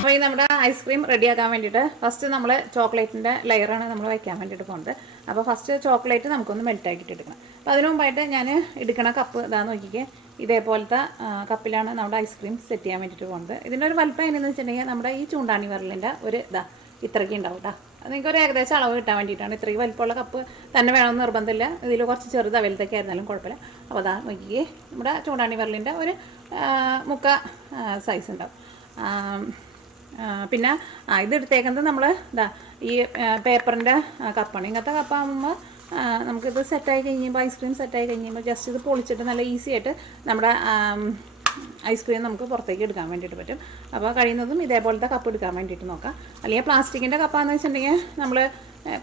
അപ്പോൾ ഈ നമ്മുടെ ഐസ്ക്രീം റെഡിയാക്കാൻ വേണ്ടിയിട്ട് ഫസ്റ്റ് നമ്മൾ ചോക്ലേറ്റിൻ്റെ ലെയറാണ് നമ്മൾ വയ്ക്കാൻ വേണ്ടിയിട്ട് പോകുന്നത്. അപ്പോൾ ഫസ്റ്റ് ചോക്ലേറ്റ് നമുക്കൊന്ന് മെൽറ്റാക്കിയിട്ട് എടുക്കണം. അപ്പോൾ അതിനു മുമ്പായിട്ട് ഞാൻ എടുക്കണ കപ്പ് ഇതാന്ന് നോക്കിക്കേ, ഇതേപോലത്തെ കപ്പിലാണ് നമ്മുടെ ഐസ്ക്രീം സെറ്റ് ചെയ്യാൻ വേണ്ടിയിട്ട് പോകുന്നത്. ഇതിൻ്റെ ഒരു വലുപ്പം എങ്ങനെയെന്ന് വെച്ചിട്ടുണ്ടെങ്കിൽ നമ്മുടെ ഈ ചൂണ്ടാണി വിരലിൻ്റെ ഒരു ഇത്രയ്ക്ക് ഉണ്ടാവും കേട്ടോ. അത് നിങ്ങൾക്ക് ഒരു ഏകദേശം അളവ് കിട്ടാൻ വേണ്ടിയിട്ടാണ്. ഇത്രയും വലിപ്പമുള്ള കപ്പ് തന്നെ വേണമെന്ന് നിർബന്ധമില്ല. ഇതിൽ കുറച്ച് ചെറുത് വലുതൊക്കെ ആയിരുന്നാലും കുഴപ്പമില്ല. അപ്പോൾ അതാ നോക്കിക്കേ, നമ്മുടെ ചൂണ്ടാണി വിരലിൻ്റെ ഒരു സൈസ് ഉണ്ടാവും. പിന്നെ ഇതെടുത്തേക്കുന്നത് നമ്മൾ ഈ പേപ്പറിൻ്റെ കപ്പാണ്. ഇങ്ങനത്തെ കപ്പാകുമ്പോൾ നമുക്കിത് സെറ്റായി കഴിയുമ്പോൾ ഐസ്ക്രീം സെറ്റായി കഴിയുമ്പോൾ ജസ്റ്റ് ഇത് പൊളിച്ചിട്ട് നല്ല ഈസി ആയിട്ട് നമ്മുടെ ഐസ്ക്രീം നമുക്ക് പുറത്തേക്ക് എടുക്കാൻ വേണ്ടിയിട്ട് പറ്റും. അപ്പോൾ കഴിയുന്നതും ഇതേപോലത്തെ കപ്പ് എടുക്കാൻ വേണ്ടിയിട്ട് നോക്കാം. അല്ലെങ്കിൽ പ്ലാസ്റ്റിക്കിൻ്റെ കപ്പാന്ന് വെച്ചിട്ടുണ്ടെങ്കിൽ നമ്മൾ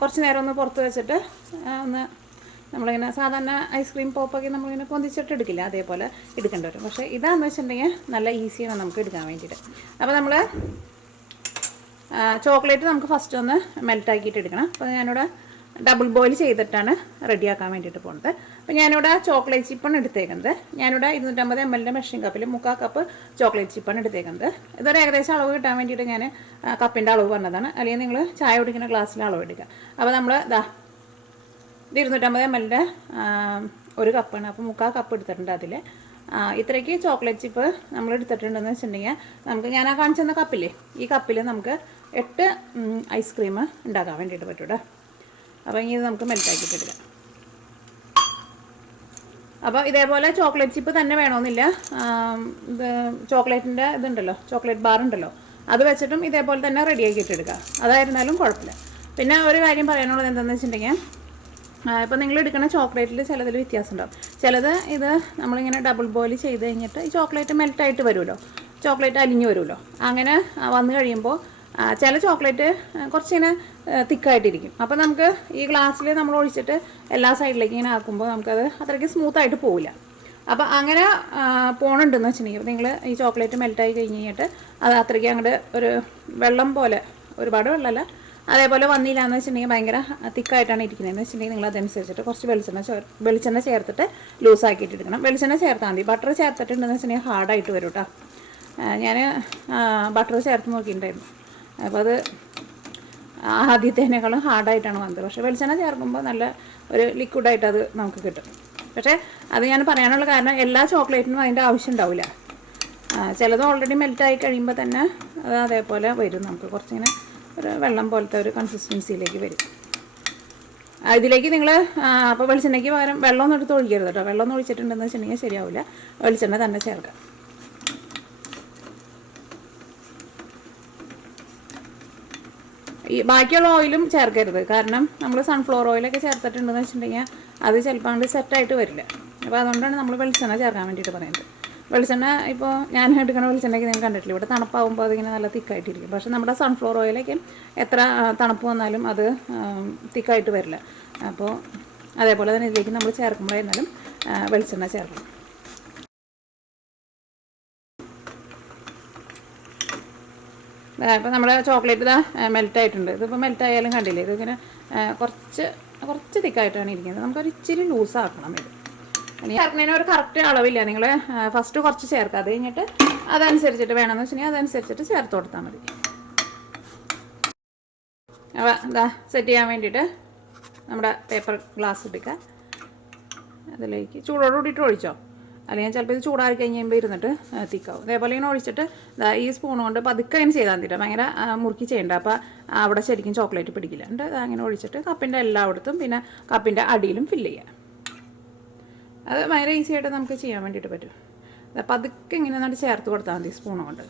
കുറച്ച് നേരം ഒന്ന് പുറത്ത് വെച്ചിട്ട് ഒന്ന് നമ്മളിങ്ങനെ സാധാരണ ഐസ്ക്രീം പോപ്പൊക്കെ നമ്മളിങ്ങനെ പൊന്തിച്ചിട്ട് എടുക്കില്ല, അതേപോലെ എടുക്കേണ്ടി വരും. പക്ഷേ ഇതാണെന്ന് വെച്ചിട്ടുണ്ടെങ്കിൽ നല്ല ഈസിയാണ് നമുക്ക് എടുക്കാൻ വേണ്ടിയിട്ട്. അപ്പോൾ നമ്മൾ ചോക്ലേറ്റ് നമുക്ക് ഫസ്റ്റ് ഒന്ന് മെൽറ്റാക്കിയിട്ട് എടുക്കണം. അപ്പോൾ ഞാനിവിടെ ഡബിൾ ബോയിൽ ചെയ്തിട്ടാണ് റെഡിയാക്കാൻ വേണ്ടിയിട്ട് പോകുന്നത്. അപ്പോൾ ഞാനിവിടെ ചോക്ലേറ്റ് ചിപ്പാണ് എടുത്തേക്കുന്നത്. ഞാനിവിടെ 250 ml മെഷീൻ കപ്പിൽ 3/4 കപ്പ് ചോക്ലേറ്റ് ചിപ്പാണ് എടുത്തേക്കുന്നത്. ഇതൊരു ഏകദേശം അളവ് കിട്ടാൻ വേണ്ടിയിട്ട് ഞാൻ കപ്പിൻ്റെ അളവ് പറഞ്ഞതാണ്. അല്ലെങ്കിൽ നിങ്ങൾ ചായ കുടിക്കുന്ന ഗ്ലാസ്സിൽ അളവ് എടുക്കുക. അപ്പോൾ നമ്മൾ ഇത് 250 ml ഒരു കപ്പാണ്. അപ്പോൾ 3/4 കപ്പ് എടുത്തിട്ടുണ്ട്. അതിൽ ഇത്രയ്ക്ക് ചോക്ലേറ്റ് ചിപ്പ് നമ്മൾ എടുത്തിട്ടുണ്ടെന്ന് വെച്ചിട്ടുണ്ടെങ്കിൽ നമുക്ക് ഞാൻ കാണിച്ചെന്ന കപ്പില്ലേ, ഈ കപ്പിൽ നമുക്ക് 8 ഐസ്ക്രീം ഉണ്ടാക്കാൻ വേണ്ടിയിട്ട് പറ്റും കേട്ടോ. അപ്പോൾ ഇനി ഇത് നമുക്ക് മെൽറ്റാക്കിയിട്ട് എടുക്കാം. അപ്പോൾ ഇതേപോലെ ചോക്ലേറ്റ് ചിപ്പ് തന്നെ വേണമെന്നില്ല. ഇത് ചോക്ലേറ്റിൻ്റെ ഇതുണ്ടല്ലോ, ചോക്ലേറ്റ് ബാർ ഉണ്ടല്ലോ, അത് വെച്ചിട്ടും ഇതേപോലെ തന്നെ റെഡിയാക്കിയിട്ട് എടുക്കുക. അതായിരുന്നാലും കുഴപ്പമില്ല. പിന്നെ ഒരു കാര്യം പറയാനുള്ളത് എന്താണെന്ന് വെച്ചിട്ടുണ്ടെങ്കിൽ, ഇപ്പോൾ നിങ്ങൾ എടുക്കുന്ന ചോക്ലേറ്റിൽ ചിലതിൽ വ്യത്യാസം ഉണ്ടാവും. ചിലത് ഇത് നമ്മളിങ്ങനെ ഡബിൾ ബോയിൽ ചെയ്ത് കഴിഞ്ഞിട്ട് ഈ ചോക്ലേറ്റ് മെൽറ്റായിട്ട് വരുമല്ലോ, ചോക്ലേറ്റ് അലിഞ്ഞു വരുമല്ലോ. അങ്ങനെ വന്നു കഴിയുമ്പോൾ ചില ചോക്ലേറ്റ് കുറച്ചിങ്ങനെ തിക്കായിട്ടിരിക്കും. അപ്പോൾ നമുക്ക് ഈ ഗ്ലാസ്സിൽ നമ്മൾ ഒഴിച്ചിട്ട് എല്ലാ സൈഡിലേക്ക് ഇങ്ങനെ ആക്കുമ്പോൾ നമുക്കത് അത്രയ്ക്ക് സ്മൂത്തായിട്ട് പോവില്ല. അപ്പോൾ അങ്ങനെ പോകണുണ്ടെന്ന് വെച്ചിട്ടുണ്ടെങ്കിൽ നിങ്ങൾ ഈ ചോക്ലേറ്റ് മെൽറ്റായി കഴിഞ്ഞ് കഴിഞ്ഞിട്ട് അത് അത്രയ്ക്ക് അങ്ങോട്ട് ഒരു വെള്ളം പോലെ, ഒരുപാട് വെള്ളമല്ല, അതേപോലെ വന്നില്ല എന്ന് വെച്ചിട്ടുണ്ടെങ്കിൽ ഭയങ്കര തിക്കായിട്ടാണ് ഇരിക്കുന്നതെന്ന് വെച്ചിട്ടുണ്ടെങ്കിൽ നിങ്ങൾ അതനുസരിച്ചിട്ട് കുറച്ച് വെളിച്ചെണ്ണ ചേർത്തിട്ട് ലൂസാക്കിയിട്ട് എടുക്കണം. വെളിച്ചെണ്ണ ചേർത്താൽ മതി. ബട്ടർ ചേർത്തിട്ടുണ്ടെന്ന് വെച്ചിട്ടുണ്ടെങ്കിൽ ഹാർഡായിട്ട് വരും കേട്ടോ. ഞാൻ ബട്ടർ ചേർത്ത് നോക്കിയിട്ടുണ്ടായിരുന്നു. അപ്പോൾ അത് ആദ്യത്തേനേക്കാളും ഹാർഡായിട്ടാണ് വന്നത്. പക്ഷേ വെളിച്ചെണ്ണ ചേർക്കുമ്പോൾ നല്ല ഒരു ലിക്വിഡായിട്ട് അത് നമുക്ക് കിട്ടും. പക്ഷേ അത് ഞാൻ പറയാനുള്ള കാരണം എല്ലാ ചോക്ലേറ്റിനും അതിൻ്റെ ആവശ്യം ഉണ്ടാവില്ല. ചിലത് ഓൾറെഡി മെൽറ്റായി കഴിയുമ്പോൾ തന്നെ അത് അതേപോലെ വരും. നമുക്ക് കുറച്ചിങ്ങനെ ഒരു വെള്ളം പോലത്തെ ഒരു കൺസിസ്റ്റൻസിയിലേക്ക് വരും. ഇതിലേക്ക് നിങ്ങൾ അപ്പോൾ വെളിച്ചെണ്ണയ്ക്ക് പകരം വെള്ളമൊന്നും എടുത്ത് ഒഴിക്കരുത് കേട്ടോ. വെള്ളമൊന്നും ഒഴിച്ചിട്ടുണ്ടെന്ന് വെച്ചിട്ടുണ്ടെങ്കിൽ ശരിയാവില്ല. വെളിച്ചെണ്ണ തന്നെ ചേർക്കാം. ഈ ബാക്കിയുള്ള ഓയിലും ചേർക്കരുത്. കാരണം നമ്മൾ സൺഫ്ലവർ ഓയിലൊക്കെ ചേർത്തിട്ടുണ്ടെന്ന് വെച്ചിട്ടുണ്ടെങ്കിൽ അത് ചിലപ്പോൾ അങ്ങോട്ട് സെറ്റായിട്ട് വരില്ല. അപ്പോൾ അതുകൊണ്ടാണ് നമ്മൾ വെളിച്ചെണ്ണ ചേർക്കാൻ വേണ്ടിയിട്ട് പറയുന്നത്. വെളിച്ചെണ്ണ ഇപ്പോൾ ഞാൻ എടുക്കുന്ന വെളിച്ചെണ്ണയ്ക്ക് നിങ്ങൾ കണ്ടിട്ടില്ല, ഇവിടെ തണുപ്പാകുമ്പോൾ അതിങ്ങനെ നല്ല തിക്കായിട്ടിരിക്കും. പക്ഷേ നമ്മുടെ സൺഫ്ലവർ ഓയിലൊക്കെ എത്ര തണുപ്പ് വന്നാലും അത് തിക്കായിട്ട് വരില്ല. അപ്പോൾ അതേപോലെ തന്നെ ഇതിലേക്ക് നമ്മൾ ചേർക്കുമ്പോഴായിരുന്നാലും വെളിച്ചെണ്ണ ചേർക്കണം. ഇപ്പോൾ നമ്മുടെ ചോക്ലേറ്റ് ഇതാ മെൽറ്റായിട്ടുണ്ട്. ഇതിപ്പോൾ മെൽറ്റായാലും കണ്ടില്ലേ, ഇതിങ്ങനെ കുറച്ച് തിക്കായിട്ടാണ് ഇരിക്കുന്നത്. നമുക്കൊരു ഇച്ചിരി ലൂസാക്കണം ഇത്. ഇനി ചേർക്കുന്നതിന് ഒരു കറക്റ്റ് അളവില്ല. നിങ്ങൾ ഫസ്റ്റ് കുറച്ച് ചേർക്കുക, അത് കഴിഞ്ഞിട്ട് അതനുസരിച്ചിട്ട് വേണമെന്ന് വെച്ചിട്ടുണ്ടെങ്കിൽ അതനുസരിച്ചിട്ട് ചേർത്ത് കൊടുത്താൽ മതി. അപ്പോൾ ഇതാ സെറ്റ് ചെയ്യാൻ വേണ്ടിയിട്ട് നമ്മുടെ പേപ്പർ ഗ്ലാസ് എടുക്കുക. അതിലേക്ക് ചൂടോട് കൂടിയിട്ട് ഒഴിച്ചോ, അല്ലെങ്കിൽ ചിലപ്പോൾ ഇത് ചൂടാറി കഴിഞ്ഞ് കഴിയുമ്പോൾ ഇരുന്നിട്ട് തിക്കാവും. അതേപോലെ ഇങ്ങനെ ഒഴിച്ചിട്ട് ഈ സ്പൂൺ കൊണ്ട് പതുക്കെ ഇങ്ങനെ ചെയ്താൽ മതിട്ടോ, ഭയങ്കര മുറുക്കി ചെയ്യേണ്ട. അപ്പോൾ അവിടെ ശരിക്കും ചോക്ലേറ്റ് പിടിക്കില്ല. എന്നിട്ട് അങ്ങനെ ഒഴിച്ചിട്ട് കപ്പിൻ്റെ എല്ലായിടത്തും പിന്നെ കപ്പിൻ്റെ അടിയിലും ഫില്ല് ചെയ്യുക. അത് ഭയങ്കര ഈസി ആയിട്ട് നമുക്ക് ചെയ്യാൻ വേണ്ടിയിട്ട് പറ്റും. പതുക്കെ ഇങ്ങനെ എന്നിട്ട് ചേർത്ത് കൊടുത്താൽ മതി സ്പൂൺ കൊണ്ട്.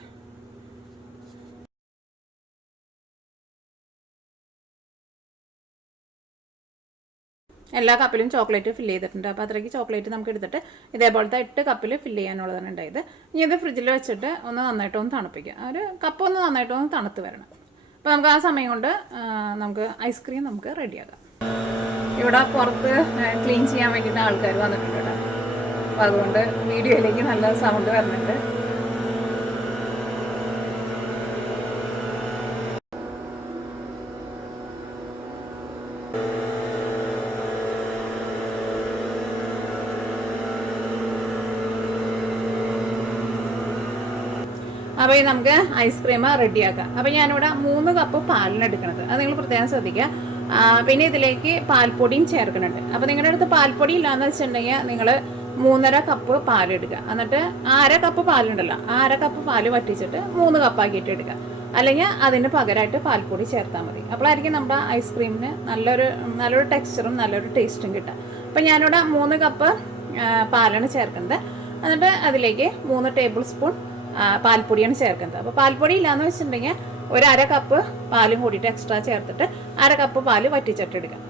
എല്ലാ കപ്പിലും ചോക്ലേറ്റ് ഫില്ല് ചെയ്തിട്ടുണ്ട്. അപ്പോൾ അത്രയ്ക്ക് ചോക്ലേറ്റ് നമുക്ക് എടുത്തിട്ട് ഇതേപോലത്തെ 8 കപ്പിൽ ഫില്ല് ചെയ്യാനുള്ളതാണ് ഉണ്ടായത്. ഇനി ഇത് ഫ്രിഡ്ജിൽ വെച്ചിട്ട് ഒന്ന് നന്നായിട്ടൊന്ന് തണുപ്പിക്കുക. ഒരു കപ്പ് ഒന്ന് നന്നായിട്ടൊന്ന് തണുത്ത് വരണം. അപ്പോൾ നമുക്ക് ആ സമയം കൊണ്ട് നമുക്ക് ഐസ്ക്രീം നമുക്ക് റെഡിയാക്കാം. ഇവിടെ പുറത്ത് ക്ലീൻ ചെയ്യാൻ വേണ്ടിയിട്ട് ആൾക്കാർ വന്നിട്ടുണ്ട് കേട്ടോ. അപ്പോൾ അതുകൊണ്ട് വീഡിയോയിലേക്ക് നല്ല സൗണ്ട് വരുന്നുണ്ട്. അപ്പോൾ ഈ നമുക്ക് ഐസ്ക്രീം റെഡിയാക്കാം. അപ്പോൾ ഞാനിവിടെ 3 കപ്പ് പാലിന് എടുക്കുന്നത്, അത് നിങ്ങൾ പ്രത്യേകം ശ്രദ്ധിക്കുക. പിന്നെ ഇതിലേക്ക് പാൽപ്പൊടിയും ചേർക്കുന്നുണ്ട്. അപ്പോൾ നിങ്ങളുടെ അടുത്ത് പാൽപ്പൊടി ഇല്ലാന്ന് വെച്ചിട്ടുണ്ടെങ്കിൽ നിങ്ങൾ 3.5 കപ്പ് പാലെടുക്കുക. എന്നിട്ട് 1/2 കപ്പ് പാലുണ്ടല്ലോ, 1/2 കപ്പ് പാല് വറ്റിച്ചിട്ട് 3 കപ്പാക്കിയിട്ട് എടുക്കുക. അല്ലെങ്കിൽ അതിന് പകരമായിട്ട് പാൽപ്പൊടി ചേർത്താൽ മതി. അപ്പോഴായിരിക്കും നമ്മുടെ ഐസ്ക്രീമിന് നല്ലൊരു ടെക്സ്ചറും നല്ലൊരു ടേസ്റ്റും കിട്ടുക. അപ്പോൾ ഞാനിവിടെ 3 കപ്പ് പാലാണ് ചേർക്കുന്നത്. എന്നിട്ട് അതിലേക്ക് 3 ടേബിൾ സ്പൂൺ പാൽപ്പൊടിയാണ് ചേർക്കുന്നത്. അപ്പോൾ പാൽപ്പൊടി ഇല്ലയെന്ന് വെച്ചിട്ടുണ്ടെങ്കിൽ 1/2 കപ്പ് പാലും കൂടിയിട്ട് എക്സ്ട്രാ ചേർത്തിട്ട് 1/2 കപ്പ് പാല് വറ്റിച്ചിട്ടെടുക്കാം.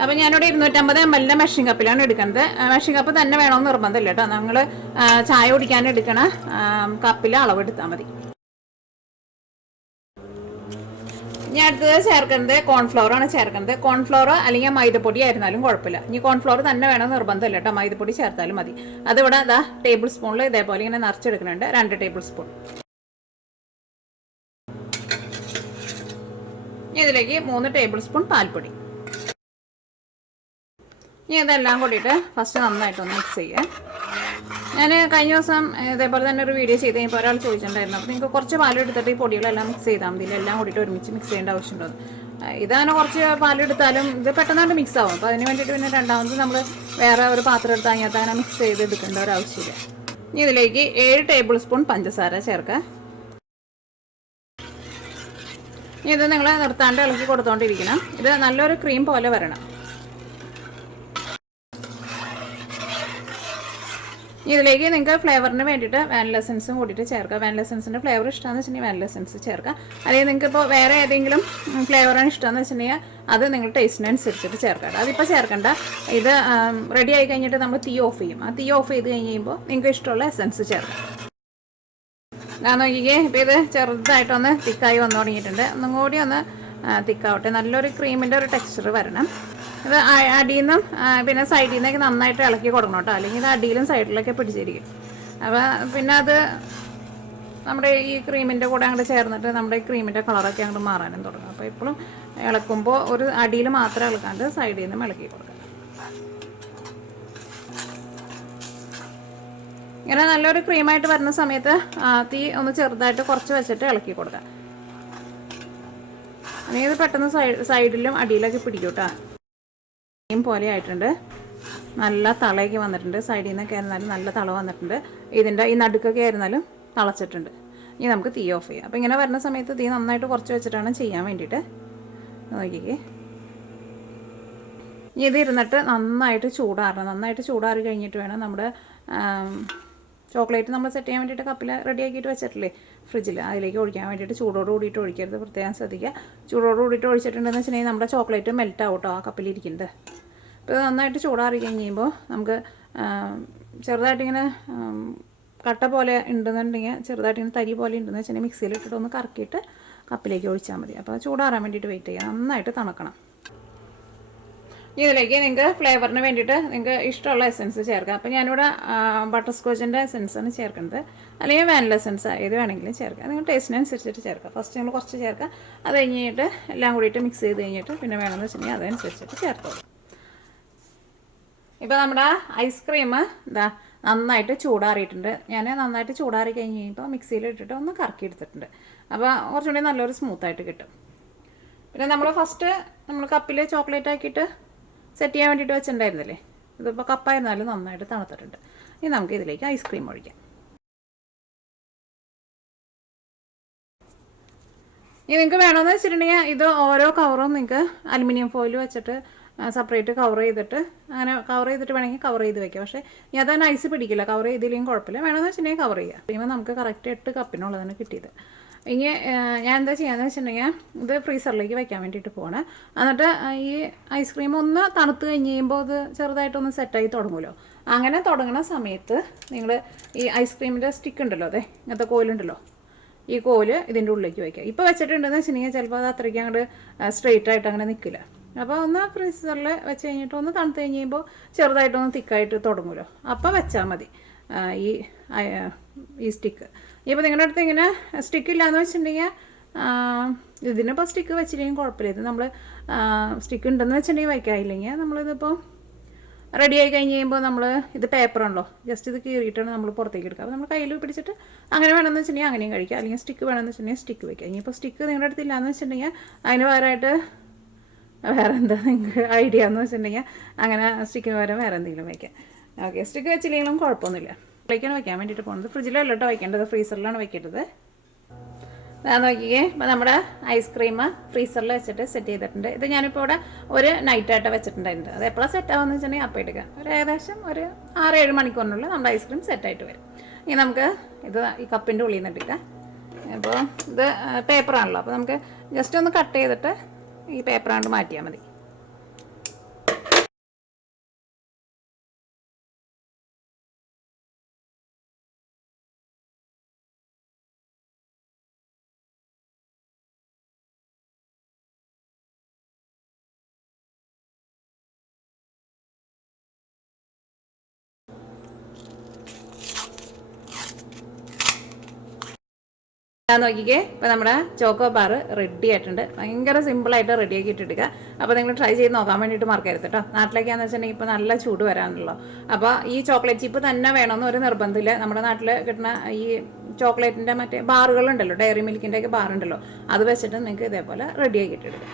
അപ്പോൾ ഞാനിവിടെ 250 ml മെഷീൻ കപ്പിലാണ് എടുക്കുന്നത്. മെഷീൻ കപ്പ് തന്നെ വേണമെന്ന് നിർബന്ധമില്ല കേട്ടോ. നമ്മൾ ചായ കുടിക്കാൻ എടുക്കണ കപ്പിൽ അളവെടുത്താൽ മതി. ഞാൻ അടുത്തത് ചേർക്കുന്നത് കോൺഫ്ലവർ ആണ് ചേർക്കുന്നത്. കോൺഫ്ലവർ അല്ലെങ്കിൽ മൈദപ്പൊടി ആയിരുന്നാലും കുഴപ്പമില്ല. ഇനി കോൺഫ്ലവർ തന്നെ വേണമെന്ന് നിർബന്ധമില്ല കേട്ടോ, മൈദപ്പൊടി ചേർത്താലും മതി. അതിവിടെ ടേബിൾ സ്പൂണിൽ ഇതേപോലെ ഇങ്ങനെ നിറച്ചെടുക്കുന്നുണ്ട്, 2 ടേബിൾ സ്പൂൺ. ഇതിലേക്ക് 3 ടേബിൾ സ്പൂൺ പാൽപ്പൊടി. ഇനി ഇതെല്ലാം കൂടിയിട്ട് ഫസ്റ്റ് നന്നായിട്ടൊന്ന് മിക്സ് ചെയ്യുക. ഞാൻ കഴിഞ്ഞ ദിവസം ഇതേപോലെ തന്നെ ഒരു വീഡിയോ ചെയ്ത് കഴിഞ്ഞപ്പോൾ ഒരാൾ ചോദിച്ചിട്ടുണ്ടായിരുന്നു, അപ്പോൾ നിങ്ങൾക്ക് കുറച്ച് പാലെടുത്തിട്ട് ഈ പൊടികളെല്ലാം മിക്സ് ചെയ്താൽ മതി, എല്ലാം കൂടിയിട്ട് ഒരുമിച്ച് മിക്സ് ചെയ്യേണ്ട ആവശ്യമുണ്ടോ. ഇതങ്ങനെ കുറച്ച് പാലെടുത്താലും ഇത് പെട്ടെന്നായിട്ട് മിക്സ് ആവും. അപ്പോൾ അതിന് വേണ്ടിയിട്ട് പിന്നെ രണ്ടാമത് നമ്മൾ വേറെ ഒരു പാത്രം എടുത്ത് അതിനകത്ത് അങ്ങനെ മിക്സ് ചെയ്ത് എടുക്കേണ്ട ഒരു ആവശ്യമില്ല. ഇനി ഇതിലേക്ക് 7 ടേബിൾ സ്പൂൺ പഞ്ചസാര ചേർക്കുക. ഇനി ഇത് നിങ്ങൾ നിർത്താണ്ട് ഇളക്കി കൊടുത്തോണ്ടിരിക്കണം. ഇത് നല്ലൊരു ക്രീം പോലെ വരണം. ഇതിലേക്ക് നിങ്ങൾക്ക് ഫ്ലേവറിന് വേണ്ടിയിട്ട് വാനില എസൻസും കൂടിയിട്ട് ചേർക്കുക. വാനില എസൻസിൻ്റെ ഫ്ലേവർ ഇഷ്ടമാണെന്ന് വെച്ചിട്ടുണ്ടെങ്കിൽ വാനില എസൻസ് ചേർക്കുക. അല്ലെങ്കിൽ നിങ്ങൾക്ക് ഇപ്പോൾ വേറെ ഏതെങ്കിലും ഫ്ലേവറാണ് ഇഷ്ടമെന്ന് വെച്ചിട്ടുണ്ടെങ്കിൽ അത് നിങ്ങൾ ടേസ്റ്റിനനുസരിച്ചിട്ട് ചേർക്കാം. അതിപ്പോൾ ചേർക്കേണ്ട. ഇത് റെഡി ആയി കഴിഞ്ഞിട്ട് നമ്മൾ തീ ഓഫ് ചെയ്യും. ആ തീ ഓഫ് ചെയ്ത് കഴിയുമ്പോൾ നിങ്ങൾക്ക് ഇഷ്ടമുള്ള എസൻസ് ചേർക്കാം. ഞാൻ നോക്കിക്കേ, ഇപ്പോൾ ഇത് ചെറുതായിട്ടൊന്ന് തിക്കായി വന്നു തുടങ്ങിയിട്ടുണ്ട്. ഒന്നും കൂടി ഒന്ന് തിക്കാവട്ടെ. നല്ലൊരു ക്രീമിൻ്റെ ഒരു ടെക്സ്ചർ വരണം. ഇത് അടിയിൽ നിന്നും പിന്നെ സൈഡിൽ നിന്നൊക്കെ നന്നായിട്ട് ഇളക്കി കൊടുക്കണം കേട്ടോ, അല്ലെങ്കിൽ ഇത് അടിയിലും സൈഡിലൊക്കെ പിടിച്ചിരിക്കും. അപ്പോൾ പിന്നെ അത് നമ്മുടെ ഈ ക്രീമിൻ്റെ കൂടെ അങ്ങോട്ട് ചേർന്നിട്ട് നമ്മുടെ ഈ ക്രീമിൻ്റെ കളറൊക്കെ അങ്ങോട്ട് മാറാനും തുടങ്ങും. അപ്പോൾ എപ്പോഴും ഇളക്കുമ്പോൾ ഒരു അടിയിൽ മാത്രം ഇളക്കാണ്ട് സൈഡിൽ നിന്നും ഇളക്കി കൊടുക്കുക. ഇങ്ങനെ നല്ലൊരു ക്രീമായിട്ട് വരുന്ന സമയത്ത് തീ ഒന്ന് ചെറുതായിട്ട് കുറച്ച് വെച്ചിട്ട് ഇളക്കി കൊടുക്കുക. അല്ലെങ്കിൽ ഇത് പെട്ടെന്ന് സൈഡിലും അടിയിലൊക്കെ പിടിക്കും കേട്ടോ. പോലെ ആയിട്ടുണ്ട്, നല്ല തളയൊക്കെ വന്നിട്ടുണ്ട്. സൈഡിൽ നിന്നൊക്കെ ആയിരുന്നാലും നല്ല തള വന്നിട്ടുണ്ട്. ഇതിൻ്റെ ഈ നടുക്കൊക്കെ ആയിരുന്നാലും തളച്ചിട്ടുണ്ട്. ഇനി നമുക്ക് തീ ഓഫ് ചെയ്യാം. അപ്പോൾ ഇങ്ങനെ വരുന്ന സമയത്ത് തീ നന്നായിട്ട് കുറച്ച് വെച്ചിട്ടാണ് ചെയ്യാൻ വേണ്ടിയിട്ട്. നോക്കിക്കേ, ഇനി ഇത് ഇരുന്നിട്ട് നന്നായിട്ട് ചൂടാറണം. നന്നായിട്ട് ചൂടാറി കഴിഞ്ഞിട്ട് വേണം നമ്മുടെ ചോക്ലേറ്റ് നമ്മൾ സെറ്റ് ചെയ്യാൻ വേണ്ടിയിട്ട് കപ്പിൽ റെഡിയാക്കിയിട്ട് വെച്ചിട്ടില്ലേ ഫ്രിഡ്ജിൽ, അതിലേക്ക് ഒഴിക്കാൻ വേണ്ടിയിട്ട് ചൂടോട് കൂടിയിട്ട് ഒഴിക്കരുത്, പ്രത്യേകം ശ്രദ്ധിക്കുക. ചൂടോട് കൂടിയിട്ട് ഒഴിച്ചിട്ടുണ്ടെന്ന് വെച്ചിട്ടുണ്ടെങ്കിൽ നമ്മുടെ ചോക്ലേറ്റ് മെൽറ്റ് ആവും കേട്ടോ ആ കപ്പിലിരിക്കുന്നത്. അപ്പോൾ ഇത് നന്നായിട്ട് ചൂടാറി കഴിയുമ്പോൾ നമുക്ക് ചെറുതായിട്ടിങ്ങനെ കട്ട പോലെ ഉണ്ടെന്നുണ്ടെങ്കിൽ, ചെറുതായിട്ടിങ്ങനെ തരി പോലെ ഉണ്ടെന്ന് വെച്ചിട്ടുണ്ടെങ്കിൽ മിക്സിയിലിട്ടിട്ട് ഒന്ന് കറക്കിയിട്ട് കപ്പിലേക്ക് ഒഴിച്ചാൽ മതി. അപ്പോൾ ചൂടാറാൻ വേണ്ടിയിട്ട് വെയിറ്റ് ചെയ്യുക. നന്നായിട്ട് തണുക്കണം. ഇതിലേക്ക് നിങ്ങൾക്ക് ഫ്ലേവറിന് വേണ്ടിയിട്ട് നിങ്ങൾക്ക് ഇഷ്ടമുള്ള എസൻസ് ചേർക്കാം. അപ്പോൾ ഞാനിവിടെ ബട്ടർ സ്കോച്ചിൻ്റെ എസൻസാണ് ചേർക്കുന്നത്, അല്ലെങ്കിൽ വാനില എസൻസ് ഏത് വേണമെങ്കിലും ചേർക്കാം. നിങ്ങൾ ടേസ്റ്റിനനുസരിച്ചിട്ട് ചേർക്കാം. ഫസ്റ്റ് നിങ്ങൾ കുറച്ച് ചേർക്കുക, അത് കഴിഞ്ഞിട്ട് എല്ലാം കൂടിയിട്ട് മിക്സ് ചെയ്ത് കഴിഞ്ഞിട്ട് പിന്നെ വേണമെന്ന് വെച്ചിട്ടുണ്ടെങ്കിൽ അതനുസരിച്ചിട്ട് ചേർത്തോളൂ. ഇപ്പോൾ നമ്മുടെ ഐസ്ക്രീം നന്നായിട്ട് ചൂടാറിയിട്ടുണ്ട്. ഞാൻ നന്നായിട്ട് ചൂടാറി കഴിഞ്ഞ് കഴിയുമ്പോൾ മിക്സിയിലിട്ടിട്ട് ഒന്ന് കറക്കി എടുത്തിട്ടുണ്ട്. അപ്പോൾ കുറച്ചുകൂടി നല്ലൊരു സ്മൂത്തായിട്ട് കിട്ടും. പിന്നെ നമ്മൾ ഫസ്റ്റ് നമ്മൾ കപ്പിൽ ചോക്ലേറ്റ് ആക്കിയിട്ട് സെറ്റ് ചെയ്യാൻ വേണ്ടിയിട്ട് വെച്ചിട്ടുണ്ടായിരുന്നില്ലേ, ഇതിപ്പോൾ കപ്പായിരുന്നാലും നന്നായിട്ട് തണുത്തിട്ടുണ്ട്. ഇനി നമുക്ക് ഇതിലേക്ക് ഐസ്ക്രീം ഒഴിക്കാം. ഇനി നിങ്ങൾക്ക് വേണമെന്ന് വെച്ചിട്ടുണ്ടെങ്കിൽ ഇത് ഓരോ കവറും നിങ്ങൾക്ക് അലുമിനിയം ഫോയിൽ വെച്ചിട്ട് സെപ്പറേറ്റ് കവർ ചെയ്തിട്ട് അങ്ങനെ കവർ ചെയ്തിട്ട് വേണമെങ്കിൽ കവർ ചെയ്ത് വെക്കാം. പക്ഷേ ഇനി അതന്നെ ഐസ് പിടിക്കില്ല, കവർ ചെയ്തില്ലെങ്കിൽ കുഴപ്പമില്ല. വേണമെന്ന് വെച്ചിട്ടുണ്ടെങ്കിൽ കവർ ചെയ്യുക. കഴിയുമ്പോൾ നമുക്ക് കറക്റ്റ് 8 കപ്പിനുള്ളതാണ് കിട്ടിയത്. ഇനി ഞാൻ എന്താ ചെയ്യാന്ന് വെച്ചിട്ടുണ്ടെങ്കിൽ ഇത് ഫ്രീസറിലേക്ക് വെക്കാൻ വേണ്ടിയിട്ട് പോവാണ്. എന്നിട്ട് ഈ ഐസ്ക്രീം ഒന്ന് തണുത്ത് കഴിഞ്ഞ് കഴിയുമ്പോൾ അത് ചെറുതായിട്ടൊന്ന് സെറ്റായി തുടങ്ങുമല്ലോ. അങ്ങനെ തുടങ്ങുന്ന സമയത്ത് നിങ്ങൾ ഈ ഐസ്ക്രീമിൻ്റെ സ്റ്റിക്ക് ഉണ്ടല്ലോ, അതെ ഇങ്ങനത്തെ കോലുണ്ടല്ലോ, ഈ കോല് ഇതിൻ്റെ ഉള്ളിലേക്ക് വയ്ക്കുക. ഇപ്പോൾ വെച്ചിട്ടുണ്ടെന്ന് വെച്ചിട്ടുണ്ടെങ്കിൽ ചിലപ്പോൾ അത് അത്രയ്ക്ക് അങ്ങോട്ട് സ്ട്രെയിറ്റ് ആയിട്ട് അങ്ങനെ നിൽക്കില്ല. അപ്പോൾ ഒന്ന് ഫ്രീസറിൽ വെച്ച് കഴിഞ്ഞിട്ട് ഒന്ന് തണുത്ത് കഴിഞ്ഞ് കഴിയുമ്പോൾ ചെറുതായിട്ടൊന്ന് തിക്കായിട്ട് തുടങ്ങുമല്ലോ, അപ്പോൾ വെച്ചാൽ മതി ഈ സ്റ്റിക്ക്. ഇപ്പോൾ നിങ്ങളുടെ അടുത്ത് ഇങ്ങനെ സ്റ്റിക്ക് ഇല്ലയെന്ന് വെച്ചിട്ടുണ്ടെങ്കിൽ ഇതിനിപ്പോൾ സ്റ്റിക്ക് വെച്ചിട്ടുണ്ടെങ്കിൽ കുഴപ്പമില്ല. ഇത് നമ്മൾ സ്റ്റിക്ക് ഉണ്ടെന്ന് വെച്ചിട്ടുണ്ടെങ്കിൽ വയ്ക്കാമില്ലെങ്കിൽ നമ്മളിതിപ്പോൾ റെഡി ആയി കഴിഞ്ഞ് കഴിയുമ്പോൾ നമ്മൾ ഇത് പേപ്പറുണ്ടല്ലോ, ജസ്റ്റ് ഇത് കീറിയിട്ടാണ് നമ്മൾ പുറത്തേക്ക് എടുക്കുക. അപ്പോൾ നമ്മൾ കയ്യിൽ പിടിച്ചിട്ട് അങ്ങനെ വേണമെന്ന് വെച്ചിട്ടുണ്ടെങ്കിൽ അങ്ങനെയും കഴിക്കുക, അല്ലെങ്കിൽ സ്റ്റിക്ക് വേണമെന്ന് വെച്ചിട്ടുണ്ടെങ്കിൽ സ്റ്റിക്ക് വയ്ക്കുക. ഇനിയിപ്പോൾ സ്റ്റിക്ക് നിങ്ങളുടെ അടുത്തില്ലാന്ന് വെച്ചിട്ടുണ്ടെങ്കിൽ അതിന് പകരമായിട്ട് വേറെ എന്താ നിങ്ങൾക്ക് ഐഡിയ എന്ന് വെച്ചിട്ടുണ്ടെങ്കിൽ അങ്ങനെ സ്റ്റിക്കിന് പകരം വേറെ എന്തെങ്കിലും വയ്ക്കാം. ഓക്കെ, സ്റ്റിക്ക് വെച്ചില്ലെങ്കിലും കുഴപ്പമൊന്നുമില്ല. ഫ്രിഡ്ജിലേക്കാണ് വയ്ക്കാൻ വേണ്ടിയിട്ട് പോകുന്നത്. ഫ്രിഡ്ജിലല്ല കേട്ടോ വയ്ക്കേണ്ടത്, ഫ്രീസറിലാണ് വയ്ക്കേണ്ടത്. ഞാൻ നോക്കിയേ, ഇപ്പോൾ നമ്മുടെ ഐസ്ക്രീം ഫ്രീസറിൽ വെച്ചിട്ട് സെറ്റ് ചെയ്തിട്ടുണ്ട്. ഇത് ഞാനിപ്പോൾ ഇവിടെ ഒരു നൈറ്റായിട്ട് വെച്ചിട്ടുണ്ടായിരുന്നു. അത് എപ്പോഴാണ് സെറ്റ് ആവുമെന്ന് വെച്ചിട്ടുണ്ടെങ്കിൽ അപ്പോൾ എടുക്കാം. ഒരു ഏകദേശം ഒരു 6-7 മണിക്കൂറിനുള്ളിൽ നമ്മുടെ ഐസ്ക്രീം സെറ്റായിട്ട് വരും. ഇനി നമുക്ക് ഇത് ഈ കപ്പിൻ്റെ ഉള്ളിൽ നിന്ന് എടുക്കാം. അപ്പോൾ ഇത് പേപ്പറാണല്ലോ, അപ്പോൾ നമുക്ക് ജസ്റ്റ് ഒന്ന് കട്ട് ചെയ്തിട്ട് ഈ പേപ്പറാണ്ട് മാറ്റിയാൽ മതി. ഞാൻ നോക്കിക്കേ, ഇപ്പോൾ നമ്മുടെ ചോക്കോ ബാർ റെഡി ആയിട്ടുണ്ട്. ഭയങ്കര സിമ്പിളായിട്ട് റെഡിയാക്കി ഇട്ടെടുക്കുക. അപ്പോൾ നിങ്ങൾ ട്രൈ ചെയ്ത് നോക്കാൻ വേണ്ടിയിട്ട് മറക്കരുത് കേട്ടോ. നാട്ടിലേക്കാന്ന് വെച്ചിട്ടുണ്ടെങ്കിൽ ഇപ്പോൾ നല്ല ചൂട് വരാനുള്ളൂ. അപ്പോൾ ഈ ചോക്ലേറ്റ് ചിപ്പ് തന്നെ വേണമെന്ന് ഒരു നിർബന്ധമില്ല. നമ്മുടെ നാട്ടിൽ കിട്ടുന്ന ഈ ചോക്ലേറ്റിൻ്റെ മറ്റേ ബാറുകളുണ്ടല്ലോ, ഡയറി മിൽക്കിൻ്റെയൊക്കെ ബാറുണ്ടല്ലോ, അത് വെച്ചിട്ട് നിങ്ങൾക്ക് ഇതേപോലെ റെഡിയാക്കി ഇട്ടെടുക്കാം.